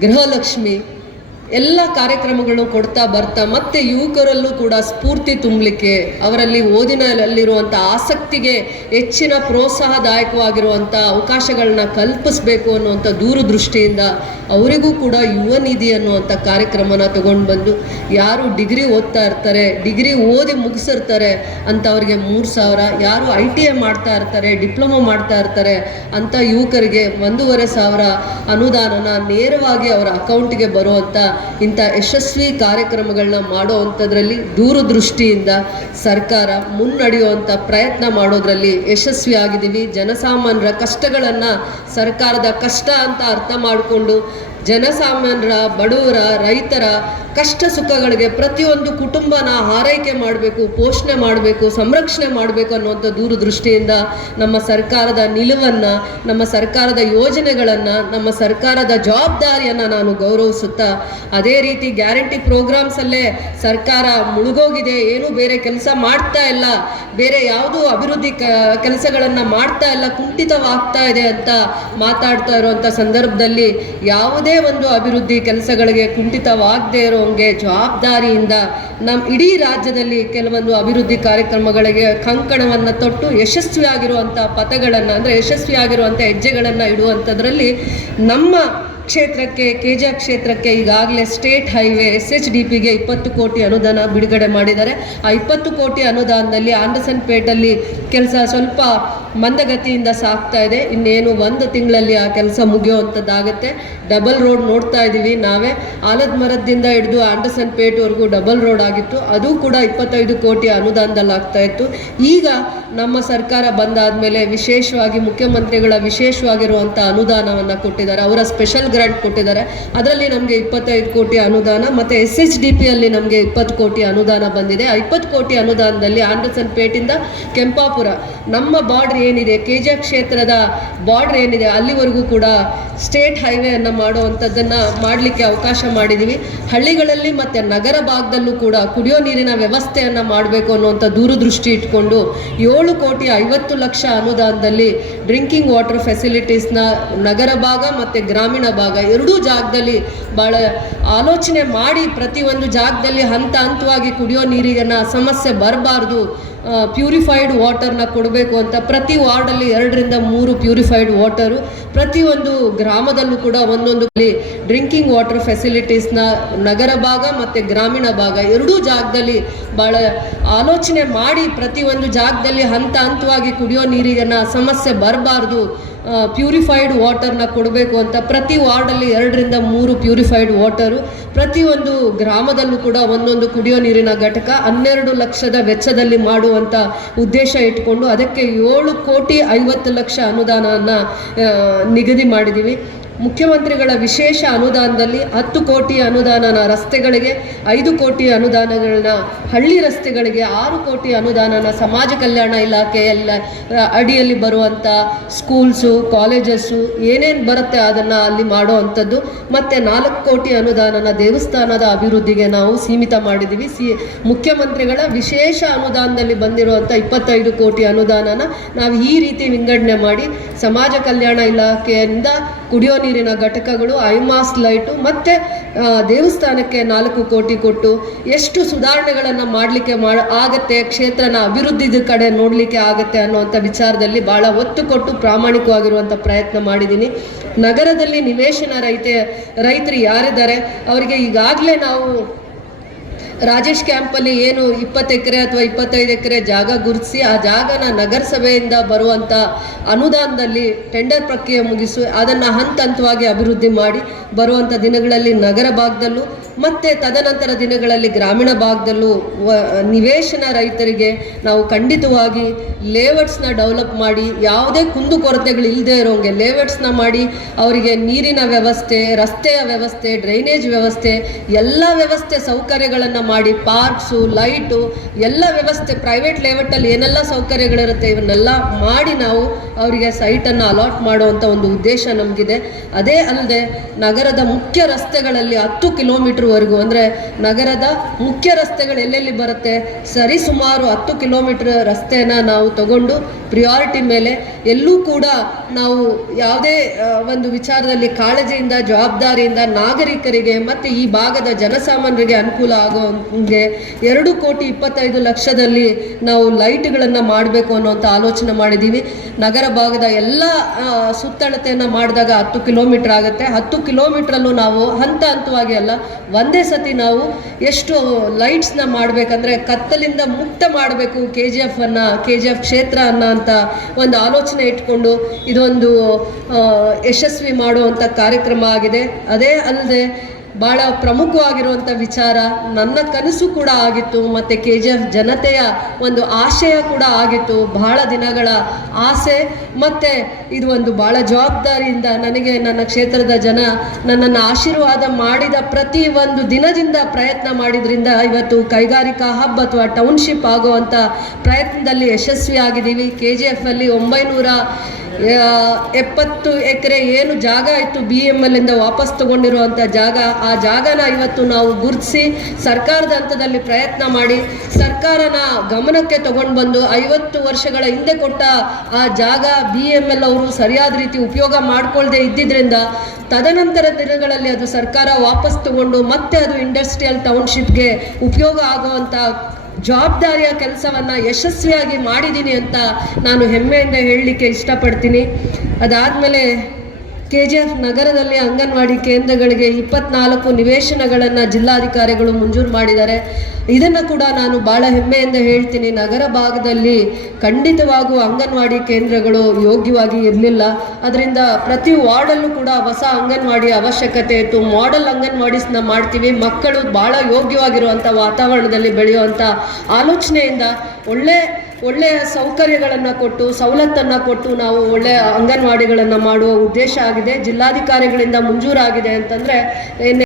ಗೃಹಲಕ್ಷ್ಮಿ ಎಲ್ಲ ಕಾರ್ಯಕ್ರಮಗಳು ಕೊಡ್ತಾ ಬರ್ತಾ ಮತ್ತೆ ಯುವಕರಲ್ಲೂ ಕೂಡ ಸ್ಫೂರ್ತಿ ತುಂಬಲಿಕ್ಕೆ, ಅವರಲ್ಲಿ ಓದಿನಲ್ಲಿರುವಂಥ ಆಸಕ್ತಿಗೆ ಹೆಚ್ಚಿನ ಪ್ರೋತ್ಸಾಹದಾಯಕವಾಗಿರುವಂಥ ಅವಕಾಶಗಳನ್ನ ಕಲ್ಪಿಸಬೇಕು ಅನ್ನುವಂಥ ದೂರದೃಷ್ಟಿಯಿಂದ ಅವರಿಗೂ ಕೂಡ ಯುವ ನಿಧಿ ಅನ್ನುವಂಥ ಕಾರ್ಯಕ್ರಮನ ತಗೊಂಡು ಬಂದು, ಯಾರು ಡಿಗ್ರಿ ಓದ್ತಾ ಇರ್ತಾರೆ, ಡಿಗ್ರಿ ಓದಿ ಮುಗಿಸಿರ್ತಾರೆ ಅಂಥವ್ರಿಗೆ ಮೂರು ಸಾವಿರ, ಯಾರು ಐ ಟಿ ಐ ಮಾಡ್ತಾ ಇರ್ತಾರೆ, ಡಿಪ್ಲೊಮೊ ಮಾಡ್ತಾ ಇರ್ತಾರೆ ಅಂಥ ಯುವಕರಿಗೆ ಒಂದೂವರೆ ಸಾವಿರ ಅನುದಾನನ ನೇರವಾಗಿ ಅವರ ಅಕೌಂಟ್ಗೆ ಬರುವಂಥ ಇಂಥ ಯಶಸ್ವಿ ಕಾರ್ಯಕ್ರಮಗಳನ್ನ ಮಾಡೋ ಅಂಥದ್ರಲ್ಲಿ ದೂರದೃಷ್ಟಿಯಿಂದ ಸರ್ಕಾರ ಮುನ್ನಡೆಯುವಂಥ ಪ್ರಯತ್ನ ಮಾಡೋದ್ರಲ್ಲಿ ಯಶಸ್ವಿ ಆಗಿದ್ದೀವಿ ಜನಸಾಮಾನ್ಯರ ಕಷ್ಟಗಳನ್ನು ಸರ್ಕಾರದ ಕಷ್ಟ ಅಂತ ಅರ್ಥ ಮಾಡಿಕೊಂಡು ಜನಸಾಮಾನ್ಯರ, ಬಡವರ, ರೈತರ ಕಷ್ಟ ಸುಖಗಳಿಗೆ ಪ್ರತಿಯೊಂದು ಕುಟುಂಬನ ಆರೈಕೆ ಮಾಡಬೇಕು, ಪೋಷಣೆ ಮಾಡಬೇಕು, ಸಂರಕ್ಷಣೆ ಮಾಡಬೇಕು ಅನ್ನುವಂಥ ದೂರದೃಷ್ಟಿಯಿಂದ ನಮ್ಮ ಸರ್ಕಾರದ ನಿಲುವನ್ನು, ನಮ್ಮ ಸರ್ಕಾರದ ಯೋಜನೆಗಳನ್ನು, ನಮ್ಮ ಸರ್ಕಾರದ ಜವಾಬ್ದಾರಿಯನ್ನು ನಾನು ಗೌರವಿಸುತ್ತಾ, ಅದೇ ರೀತಿ ಗ್ಯಾರಂಟಿ ಪ್ರೋಗ್ರಾಮ್ಸಲ್ಲೇ ಸರ್ಕಾರ ಮುಳುಗೋಗಿದೆ, ಏನೂ ಬೇರೆ ಕೆಲಸ ಮಾಡ್ತಾ ಇಲ್ಲ, ಬೇರೆ ಯಾವುದೂ ಅಭಿವೃದ್ಧಿ ಕ, ಕೆಲಸಗಳನ್ನು ಮಾಡ್ತಾ ಇಲ್ಲ, ಕುಂಠಿತವಾಗ್ತಾ ಇದೆ ಅಂತ ಮಾತಾಡ್ತಾ ಇರುವಂಥ ಸಂದರ್ಭದಲ್ಲಿ ಯಾವುದೇ ಒಂದು ಅಭಿವೃದ್ಧಿ ಕೆಲಸಗಳಿಗೆ ಕುಂಠಿತವಾಗದೇ ಇರೋಂಗೆ ಜವಾಬ್ದಾರಿಯಿಂದ ನಮ್ಮ ಇಡೀ ರಾಜ್ಯದಲ್ಲಿ ಕೆಲವೊಂದು ಅಭಿವೃದ್ಧಿ ಕಾರ್ಯಕ್ರಮಗಳಿಗೆ ಕಂಕಣವನ್ನು ತೊಟ್ಟು ಯಶಸ್ವಿಯಾಗಿರುವಂಥ ಪಥಗಳನ್ನು ಅಂದರೆ ಯಶಸ್ವಿಯಾಗಿರುವಂಥ ಹೆಜ್ಜೆಗಳನ್ನು ಇಡುವಂಥದ್ರಲ್ಲಿ ನಮ್ಮ ಕ್ಷೇತ್ರಕ್ಕೆ, ಕೆ ಜಿ ಎಫ್ ಕ್ಷೇತ್ರಕ್ಕೆ ಈಗಾಗಲೇ state highway S H D ಪಿಗೆ ಇಪ್ಪತ್ತು ಕೋಟಿ ಅನುದಾನ ಬಿಡುಗಡೆ ಮಾಡಿದ್ದಾರೆ. ಆ ಇಪ್ಪತ್ತು ಕೋಟಿ ಅನುದಾನದಲ್ಲಿ ಆಂಡರ್ಸನ್ ಪೇಟಲ್ಲಿ ಕೆಲಸ ಸ್ವಲ್ಪ ಮಂದಗತಿಯಿಂದ ಸಾಗ್ತಾ ಇದೆ. ಇನ್ನೇನು ಒಂದು ತಿಂಗಳಲ್ಲಿ ಆ ಕೆಲಸ ಮುಗಿಯುವಂಥದ್ದಾಗುತ್ತೆ. ಡಬಲ್ ರೋಡ್ ನೋಡ್ತಾ ಇದ್ದೀವಿ ನಾವೇ. ಆಲದ ಮರದಿಂದ ಹಿಡಿದು ಆಂಡರ್ಸನ್ ಪೇಟ್ವರೆಗೂ ಡಬಲ್ ರೋಡ್ ಆಗಿತ್ತು. ಅದು ಕೂಡ ಇಪ್ಪತ್ತೈದು ಕೋಟಿ ಅನುದಾನದಲ್ಲಿ ಆಗ್ತಾ ಇತ್ತು. ಈಗ ನಮ್ಮ ಸರ್ಕಾರ ಬಂದಾದ ಮೇಲೆ ವಿಶೇಷವಾಗಿ ಮುಖ್ಯಮಂತ್ರಿಗಳ ವಿಶೇಷವಾಗಿರುವಂಥ ಅನುದಾನವನ್ನು ಕೊಟ್ಟಿದ್ದಾರೆ. ಅವರ ಸ್ಪೆಷಲ್ ಗ್ರಾಂಟ್ ಕೊಟ್ಟಿದ್ದಾರೆ. ಅದರಲ್ಲಿ ನಮಗೆ ಇಪ್ಪತ್ತೈದು ಕೋಟಿ ಅನುದಾನ ಮತ್ತು ಎಸ್ ಎಚ್ ಡಿ ಪಿಯಲ್ಲಿ ನಮಗೆ ಇಪ್ಪತ್ತು ಕೋಟಿ ಅನುದಾನ ಬಂದಿದೆ. ಆ ಇಪ್ಪತ್ತು ಕೋಟಿ ಅನುದಾನದಲ್ಲಿ ಆಂಡರ್ಸನ್ ಪೇಟಿಂದ ಕೆಂಪಾಪುರ ನಮ್ಮ ಬಾರ್ಡ್ರ್ ಏನಿದೆ ಕೆ ಜಿ ಕ್ಷೇತ್ರದ ಬಾರ್ಡ್ರ್ ಏನಿದೆ, ಅಲ್ಲಿವರೆಗೂ ಕೂಡ ಸ್ಟೇಟ್ ಹೈವೇಯನ್ನು ಮಾಡುವಂಥದ್ದನ್ನು ಮಾಡಲಿಕ್ಕೆ ಅವಕಾಶ ಮಾಡಿದ್ದೀವಿ ಹಳ್ಳಿಗಳಲ್ಲಿ ಮತ್ತು ನಗರ ಭಾಗದಲ್ಲೂ ಕೂಡ ಕುಡಿಯೋ ನೀರಿನ ವ್ಯವಸ್ಥೆಯನ್ನು ಮಾಡಬೇಕು ಅನ್ನುವಂಥ ದೂರದೃಷ್ಟಿ ಇಟ್ಕೊಂಡು ಏಳು ಕೋಟಿ ಐವತ್ತು ಲಕ್ಷ ಅನುದಾನದಲ್ಲಿ ಡ್ರಿಂಕಿಂಗ್ ವಾಟರ್ ಫೆಸಿಲಿಟೀಸ್ನ ನಗರ ಭಾಗ ಮತ್ತು ಗ್ರಾಮೀಣ ಭಾಗ ಎರಡೂ ಜಾಗದಲ್ಲಿ ಭಾಳ ಆಲೋಚನೆ ಮಾಡಿ ಪ್ರತಿಯೊಂದು ಜಾಗದಲ್ಲಿ ಹಂತ ಹಂತವಾಗಿ ಕುಡಿಯೋ ನೀರಿನ ಸಮಸ್ಯೆ ಬರಬಾರ್ದು ಪ್ಯೂರಿಫೈಡ್ ವಾಟರ್ನ ಕೊಡಬೇಕು ಅಂತ ಪ್ರತಿ ವಾರ್ಡಲ್ಲಿ ಎರಡರಿಂದ ಮೂರು ಪ್ಯೂರಿಫೈಡ್ ವಾಟರು ಪ್ರತಿಯೊಂದು ಗ್ರಾಮದಲ್ಲೂ ಕೂಡ ಒಂದೊಂದು ಡ್ರಿಂಕಿಂಗ್ ವಾಟರ್ ಫೆಸಿಲಿಟೀಸ್ನ ನಗರ ಭಾಗ ಮತ್ತು ಗ್ರಾಮೀಣ ಭಾಗ ಎರಡೂ ಜಾಗದಲ್ಲಿ ಭಾಳ ಆಲೋಚನೆ ಮಾಡಿ ಪ್ರತಿಯೊಂದು ಜಾಗದಲ್ಲಿ ಹಂತ ಹಂತವಾಗಿ ಕುಡಿಯೋ ನೀರಿನ ಸಮಸ್ಯೆ ಬರಬಾರ್ದು. ಪ್ಯೂರಿಫೈಡ್ ವಾಟರ್ನ ಕೊಡಬೇಕು ಅಂತ ಪ್ರತಿ ವಾರ್ಡಲ್ಲಿ ಎರಡರಿಂದ ಮೂರು ಪ್ಯೂರಿಫೈಡ್ ವಾಟರು ಪ್ರತಿಯೊಂದು ಗ್ರಾಮದಲ್ಲೂ ಕೂಡ ಒಂದೊಂದು ಕುಡಿಯೋ ನೀರಿನ ಘಟಕ ಹನ್ನೆರಡು ಲಕ್ಷದ ವೆಚ್ಚದಲ್ಲಿ ಮಾಡುವಂಥ ಉದ್ದೇಶ ಇಟ್ಕೊಂಡು ಅದಕ್ಕೆ ಏಳು ಕೋಟಿ ಐವತ್ತು ಲಕ್ಷ ಅನುದಾನವನ್ನು ನಿಗದಿ ಮಾಡಿದ್ದೀವಿ ಮುಖ್ಯಮಂತ್ರಿಗಳ ವಿಶೇಷ ಅನುದಾನದಲ್ಲಿ ಹತ್ತು ಕೋಟಿ ಅನುದಾನನ ರಸ್ತೆಗಳಿಗೆ, ಐದು ಕೋಟಿ ಅನುದಾನಗಳನ್ನ ಹಳ್ಳಿ ರಸ್ತೆಗಳಿಗೆ, ಆರು ಕೋಟಿ ಅನುದಾನನ ಸಮಾಜ ಕಲ್ಯಾಣ ಇಲಾಖೆಯಲ್ಲ ಅಡಿಯಲ್ಲಿ ಬರುವಂಥ ಸ್ಕೂಲ್ಸು, ಕಾಲೇಜಸ್ಸು ಏನೇನು ಬರುತ್ತೆ ಅದನ್ನು ಅಲ್ಲಿ ಮಾಡೋ ಅಂಥದ್ದು ಮತ್ತು ನಾಲ್ಕು ಕೋಟಿ ಅನುದಾನನ ದೇವಸ್ಥಾನದ ಅಭಿವೃದ್ಧಿಗೆ ನಾವು ಸೀಮಿತ ಮಾಡಿದ್ದೀವಿ. ಸಿ, ಮುಖ್ಯಮಂತ್ರಿಗಳ ವಿಶೇಷ ಅನುದಾನದಲ್ಲಿ ಬಂದಿರುವಂಥ ಇಪ್ಪತ್ತೈದು ಕೋಟಿ ಅನುದಾನನ ನಾವು ಈ ರೀತಿ ವಿಂಗಡಣೆ ಮಾಡಿ ಸಮಾಜ ಕಲ್ಯಾಣ ಇಲಾಖೆಯಿಂದ ಕುಡಿಯೋ ನೀರಿನ ಘಟಕಗಳು, ಐಮಾಸ್ ಲೈಟು ಮತ್ತು ದೇವಸ್ಥಾನಕ್ಕೆ ನಾಲ್ಕು ಕೋಟಿ ಕೊಟ್ಟು ಎಷ್ಟು ಸುಧಾರಣೆಗಳನ್ನು ಮಾಡಲಿಕ್ಕೆ ಮಾ ಆಗತ್ತೆ, ಕ್ಷೇತ್ರನ ಅಭಿವೃದ್ಧಿ ಕಡೆ ನೋಡಲಿಕ್ಕೆ ಆಗತ್ತೆ ಅನ್ನುವಂಥ ವಿಚಾರದಲ್ಲಿ ಭಾಳ ಒತ್ತು ಕೊಟ್ಟು ಪ್ರಾಮಾಣಿಕವಾಗಿರುವಂಥ ಪ್ರಯತ್ನ ಮಾಡಿದ್ದೀನಿ. ನಗರದಲ್ಲಿ ನಿವೇಶನ ರೈತ, ರೈತರು ಯಾರಿದ್ದಾರೆ, ಅವರಿಗೆ ಈಗಾಗಲೇ ನಾವು ರಾಜೇಶ್ ಕ್ಯಾಂಪಲ್ಲಿ ಏನು ಇಪ್ಪತ್ತು ಎಕರೆ ಅಥವಾ ಇಪ್ಪತ್ತೈದು ಎಕರೆ ಜಾಗ ಗುರುತಿಸಿ ಆ ಜಾಗನ ನಗರಸಭೆಯಿಂದ ಬರುವಂಥ ಅನುದಾನದಲ್ಲಿ ಟೆಂಡರ್ ಪ್ರಕ್ರಿಯೆ ಮುಗಿಸಿ, ಅದನ್ನು ಹಂತ ಹಂತವಾಗಿ ಅಭಿವೃದ್ಧಿ ಮಾಡಿ ಬರುವಂಥ ದಿನಗಳಲ್ಲಿ ನಗರ ಭಾಗದಲ್ಲೂ ಮತ್ತು ತದನಂತರ ದಿನಗಳಲ್ಲಿ ಗ್ರಾಮೀಣ ಭಾಗದಲ್ಲೂ ನಿವೇಶನ ರೈತರಿಗೆ ನಾವು ಖಂಡಿತವಾಗಿ ಲೇಔಟ್ಸ್ನ ಡೆವಲಪ್ ಮಾಡಿ, ಯಾವುದೇ ಕುಂದುಕೊರತೆಗಳು ಇಲ್ಲದೆ ಇರೋಂಗೆ ಲೇಔಟ್ಸ್ನ ಮಾಡಿ, ಅವರಿಗೆ ನೀರಿನ ವ್ಯವಸ್ಥೆ, ರಸ್ತೆಯ ವ್ಯವಸ್ಥೆ ಡ್ರೈನೇಜ್ ವ್ಯವಸ್ಥೆ, ಎಲ್ಲ ವ್ಯವಸ್ಥೆ ಸೌಕರ್ಯಗಳನ್ನು ಮಾಡಿ, ಪಾರ್ಕ್ಸು, ಲೈಟು, ಎಲ್ಲ ವ್ಯವಸ್ಥೆ ಪ್ರೈವೇಟ್ ಲೇಔಟಲ್ಲಿ ಏನೆಲ್ಲ ಸೌಕರ್ಯಗಳಿರುತ್ತೆ, ಇವನ್ನೆಲ್ಲ ಮಾಡಿ ನಾವು ಅವರಿಗೆ ಸೈಟನ್ನು ಅಲಾಟ್ ಮಾಡುವಂಥ ಒಂದು ಉದ್ದೇಶ ನಮಗಿದೆ. ಅದೇ ಅಲ್ಲದೆ ನಗರದ ಮುಖ್ಯ ರಸ್ತೆಗಳಲ್ಲಿ ಹತ್ತು ಕಿಲೋಮೀಟ್ರ್ವರೆಗೂ ಅಂದರೆ ನಗರದ ಮುಖ್ಯ ರಸ್ತೆಗಳು ಎಲ್ಲೆಲ್ಲಿ ಬರುತ್ತೆ, ಸರಿ ಸುಮಾರು ಹತ್ತು ಕಿಲೋಮೀಟ್ರ್ ರಸ್ತೆನ ನಾವು ತಗೊಂಡು ಪ್ರಿಯಾರಿಟಿ ಮೇಲೆ ಎಲ್ಲೂ ಕೂಡ ನಾವು ಯಾವುದೇ ಒಂದು ವಿಚಾರದಲ್ಲಿ ಕಾಳಜಿಯಿಂದ, ಜವಾಬ್ದಾರಿಯಿಂದ ನಾಗರಿಕರಿಗೆ ಮತ್ತು ಈ ಭಾಗದ ಜನಸಾಮಾನ್ಯರಿಗೆ ಅನುಕೂಲ ಆಗೋ ಹಂಗೆ ಎರಡು ಕೋಟಿ ಇಪ್ಪತ್ತೈದು ಲಕ್ಷದಲ್ಲಿ ನಾವು ಲೈಟ್ಗಳನ್ನು ಮಾಡಬೇಕು ಅನ್ನೋಂಥ ಆಲೋಚನೆ ಮಾಡಿದ್ದೀವಿ. ನಗರ ಭಾಗದ ಎಲ್ಲ ಸುತ್ತಳತೆಯನ್ನು ಮಾಡಿದಾಗ ಹತ್ತು ಕಿಲೋಮೀಟ್ರ್ ಆಗುತ್ತೆ. ಹತ್ತು ಕಿಲೋಮೀಟ್ರಲ್ಲೂ ನಾವು ಹಂತ ಹಂತವಾಗಿ ಅಲ್ಲ, ಒಂದೇ ಸತಿ ನಾವು ಎಷ್ಟು ಲೈಟ್ಸ್ನ ಮಾಡಬೇಕಂದ್ರೆ ಕತ್ತಲಿಂದ ಮುಕ್ತ ಮಾಡಬೇಕು ಕೆ ಜಿ ಎಫ್ ಅನ್ನು ಕೆ ಜಿ ಎಫ್ ಕ್ಷೇತ್ರ ಅನ್ನೋ ಅಂತ ಒಂದು ಆಲೋಚನೆ ಇಟ್ಕೊಂಡು ಇದೊಂದು ಯಶಸ್ವಿ ಮಾಡುವಂಥ ಕಾರ್ಯಕ್ರಮ ಆಗಿದೆ. ಅದೇ ಅಲ್ಲದೆ ಭಾಳ ಪ್ರಮುಖವಾಗಿರುವಂಥ ವಿಚಾರ, ನನ್ನ ಕನಸು ಕೂಡ ಆಗಿತ್ತು, ಮತ್ತು ಕೆ ಜಿ ಎಫ್ ಜನತೆಯ ಒಂದು ಆಶಯ ಕೂಡ ಆಗಿತ್ತು, ಬಹಳ ದಿನಗಳ ಆಸೆ, ಮತ್ತು ಇದು ಒಂದು ಭಾಳ ಜವಾಬ್ದಾರಿಯಿಂದ ನನಗೆ ನನ್ನ ಕ್ಷೇತ್ರದ ಜನ ನನ್ನನ್ನು ಆಶೀರ್ವಾದ ಮಾಡಿದ ಪ್ರತಿ ಒಂದು ದಿನದಿಂದ ಪ್ರಯತ್ನ ಮಾಡಿದ್ರಿಂದ ಇವತ್ತು ಕೈಗಾರಿಕಾ ಹಬ್ ಅಥವಾ ಟೌನ್ಶಿಪ್ ಆಗುವಂಥ ಪ್ರಯತ್ನದಲ್ಲಿ ಯಶಸ್ವಿಯಾಗಿದ್ದೀವಿ. ಕೆ ಜಿ ಎಫಲ್ಲಿ ಒಂಬೈನೂರ ಎಪ್ಪತ್ತು ಎಕರೆ ಏನು ಜಾಗ ಇತ್ತು ಬಿ ಎಂ ಎಲ್ಲಿಂದ ವಾಪಸ್ ತಗೊಂಡಿರುವಂಥ ಜಾಗ, ಆ ಜಾಗನ ಇವತ್ತು ನಾವು ಗುರುತಿಸಿ ಸರ್ಕಾರದ ಹಂತದಲ್ಲಿ ಪ್ರಯತ್ನ ಮಾಡಿ ಸರ್ಕಾರನ ಗಮನಕ್ಕೆ ತಗೊಂಡು ಬಂದು ಐವತ್ತು ವರ್ಷಗಳ ಹಿಂದೆ ಕೊಟ್ಟ ಆ ಜಾಗ ಬಿ ಎಂ ಎಲ್ ಅವರು ಸರಿಯಾದ ರೀತಿ ಉಪಯೋಗ ಮಾಡಿಕೊಳ್ಳದೆ ಇದ್ದಿದ್ರಿಂದ ತದನಂತರ ದಿನಗಳಲ್ಲಿ ಅದು ಸರ್ಕಾರ ವಾಪಸ್ ತಗೊಂಡು ಮತ್ತೆ ಅದು ಇಂಡಸ್ಟ್ರಿಯಲ್ ಟೌನ್ಶಿಪ್ಗೆ ಉಪಯೋಗ ಆಗುವಂಥ ಜವಾಬ್ದಾರಿಯ ಕೆಲಸವನ್ನು ಯಶಸ್ವಿಯಾಗಿ ಮಾಡಿದ್ದೀನಿ ಅಂತ ನಾನು ಹೆಮ್ಮೆಯಿಂದ ಹೇಳಲಿಕ್ಕೆ ಇಷ್ಟಪಡ್ತೀನಿ. ಅದಾದಮೇಲೆ ಕೆ ಜಿ ಎಫ್ ನಗರದಲ್ಲಿ ಅಂಗನವಾಡಿ ಕೇಂದ್ರಗಳಿಗೆ ಇಪ್ಪತ್ನಾಲ್ಕು ನಿವೇಶನಗಳನ್ನು ಜಿಲ್ಲಾಧಿಕಾರಿಗಳು ಮಂಜೂರು ಮಾಡಿದ್ದಾರೆ. ಇದನ್ನು ಕೂಡ ನಾನು ಭಾಳ ಹೆಮ್ಮೆಯಿಂದ ಹೇಳ್ತೀನಿ. ನಗರ ಭಾಗದಲ್ಲಿ ಖಂಡಿತವಾಗೂ ಅಂಗನವಾಡಿ ಕೇಂದ್ರಗಳು ಯೋಗ್ಯವಾಗಿ ಇರಲಿಲ್ಲ. ಅದರಿಂದ ಪ್ರತಿ ವಾರ್ಡಲ್ಲೂ ಕೂಡ ಹೊಸ ಅಂಗನವಾಡಿ ಅವಶ್ಯಕತೆ ಇತ್ತು. ಮಾಡೆಲ್ ಅಂಗನವಾಡೀಸ್ನ ಮಾಡ್ತೀವಿ. ಮಕ್ಕಳು ಭಾಳ ಯೋಗ್ಯವಾಗಿರುವಂಥ ವಾತಾವರಣದಲ್ಲಿ ಬೆಳೆಯುವಂಥ ಆಲೋಚನೆಯಿಂದ ಒಳ್ಳೆ ಒಳ್ಳೆಯ ಸೌಕರ್ಯಗಳನ್ನು ಕೊಟ್ಟು ಸವಲತ್ತನ್ನು ಕೊಟ್ಟು ನಾವು ಒಳ್ಳೆಯ ಅಂಗನವಾಡಿಗಳನ್ನು ಮಾಡುವ ಉದ್ದೇಶ ಆಗಿದೆ. ಜಿಲ್ಲಾಧಿಕಾರಿಗಳಿಂದ ಮಂಜೂರಾಗಿದೆ ಅಂತಂದರೆ